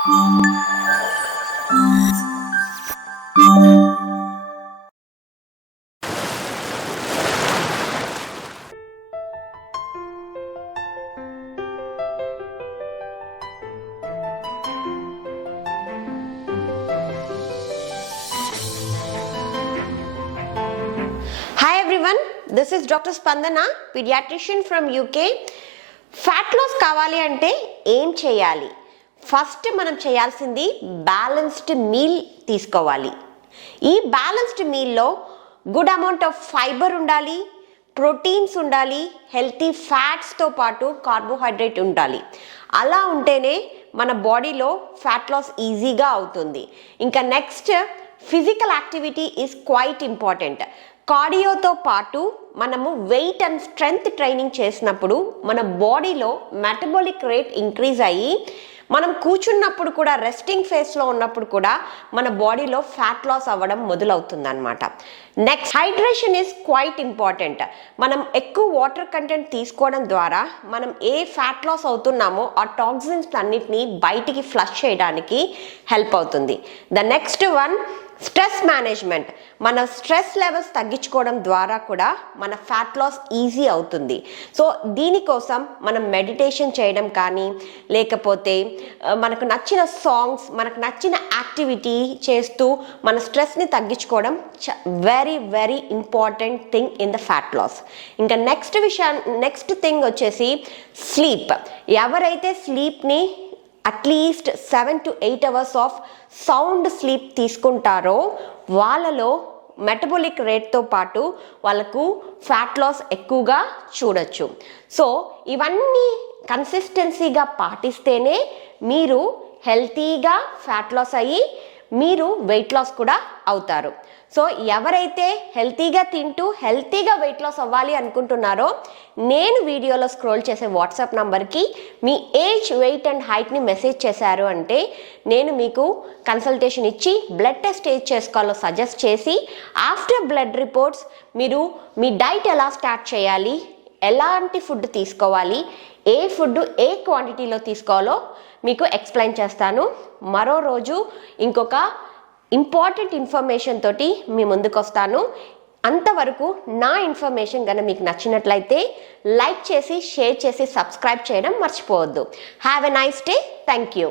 Hi everyone, this is Dr. Spandana, pediatrician from UK. Fat loss కావాలి అంటే ఏం చేయాలి? ఫస్ట్ మనం చేయాల్సింది బ్యాలెన్స్డ్ మీల్ తీసుకోవాలి. ఈ బ్యాలెన్స్డ్ మీల్లో గుడ్ అమౌంట్ ఆఫ్ ఫైబర్ ఉండాలి, ప్రోటీన్స్ ఉండాలి, హెల్తీ ఫ్యాట్స్తో పాటు కార్బోహైడ్రేట్ ఉండాలి. అలా ఉంటేనే మన బాడీలో ఫ్యాట్ లాస్ ఈజీగా అవుతుంది. ఇంకా next physical activity is quite important. కార్డియోతో పాటు మనము వెయిట్ అండ్ స్ట్రెంగ్త్ ట్రైనింగ్ చేసినప్పుడు మన బాడీలో మెటబాలిక్ రేట్ ఇంక్రీజ్ అయ్యి మనం కూర్చున్నప్పుడు కూడా రెస్టింగ్ ఫేస్లో ఉన్నప్పుడు కూడా మన బాడీలో ఫ్యాట్ లాస్ అవ్వడం మొదలవుతుంది అనమాట. Next hydration is quite important. మనం ఎక్కువ వాటర్ కంటెంట్ తీసుకోవడం ద్వారా మనం ఏ ఫ్యాట్ లాస్ అవుతున్నామో ఆ టాక్సిన్స్ అన్నిటినీ బయటికి ఫ్లష్ చేయడానికి హెల్ప్ అవుతుంది. The next one stress management. మన స్ట్రెస్ లెవెల్స్ తగ్గించుకోవడం ద్వారా కూడా మన ఫ్యాట్ లాస్ ఈజీ అవుతుంది. సో దీనికోసం మనం మెడిటేషన్ చేయడం కానీ, లేకపోతే మనకు నచ్చిన సాంగ్స్, మనకు నచ్చిన యాక్టివిటీ చేస్తూ మన స్ట్రెస్ని తగ్గించుకోవడం very very important thing in the fat loss. ఇంకా నెక్స్ట్ థింగ్ వచ్చేసి స్లీప్. ఎవరైతే స్లీప్ని at least 7 to 8 hours of sound sleep తీసుకుంటారో వాళ్ళలో మెటబాలిక్ రేట్తో పాటు వాళ్ళకు ఫ్యాట్ లాస్ ఎక్కువగా చూడొచ్చు. సో ఇవన్నీ కన్సిస్టెన్సీగా పాటిస్తేనే మీరు హెల్తీగా ఫ్యాట్ లాస్ అయ్యి మీరు వెయిట్ లాస్ కూడా అవుతారు. సో ఎవరైతే హెల్తీగా తింటూ హెల్తీగా వెయిట్ లాస్ అవ్వాలి అనుకుంటున్నారో నేను వీడియోలో స్క్రోల్ చేసే వాట్సాప్ నంబర్కి మీ ఏజ్, వెయిట్ అండ్ హైట్ని మెసేజ్ చేశారు అంటే నేను మీకు కన్సల్టేషన్ ఇచ్చి బ్లడ్ టెస్ట్ చేసుకోవాలో సజెస్ట్ చేసి ఆఫ్టర్ బ్లడ్ రిపోర్ట్స్ మీరు మీ డైట్ ఎలా స్టార్ట్ చేయాలి, ఎలాంటి ఫుడ్ తీసుకోవాలి, ఏ ఫుడ్ ఏ క్వాంటిటీలో తీసుకోవాలో మీకు ఎక్స్ప్లెయిన్ చేస్తాను. మరో రోజు ఇంకొక ఇంపార్టెంట్ ఇన్ఫర్మేషన్ తోటి మీ ముందుకు వస్తాను. అంతవరకు నా ఇన్ఫర్మేషన్ కనుక మీకు నచ్చినట్లయితే లైక్ చేసి, షేర్ చేసి, సబ్స్క్రైబ్ చేయడం మర్చిపోవద్దు. Have a nice day. Thank you.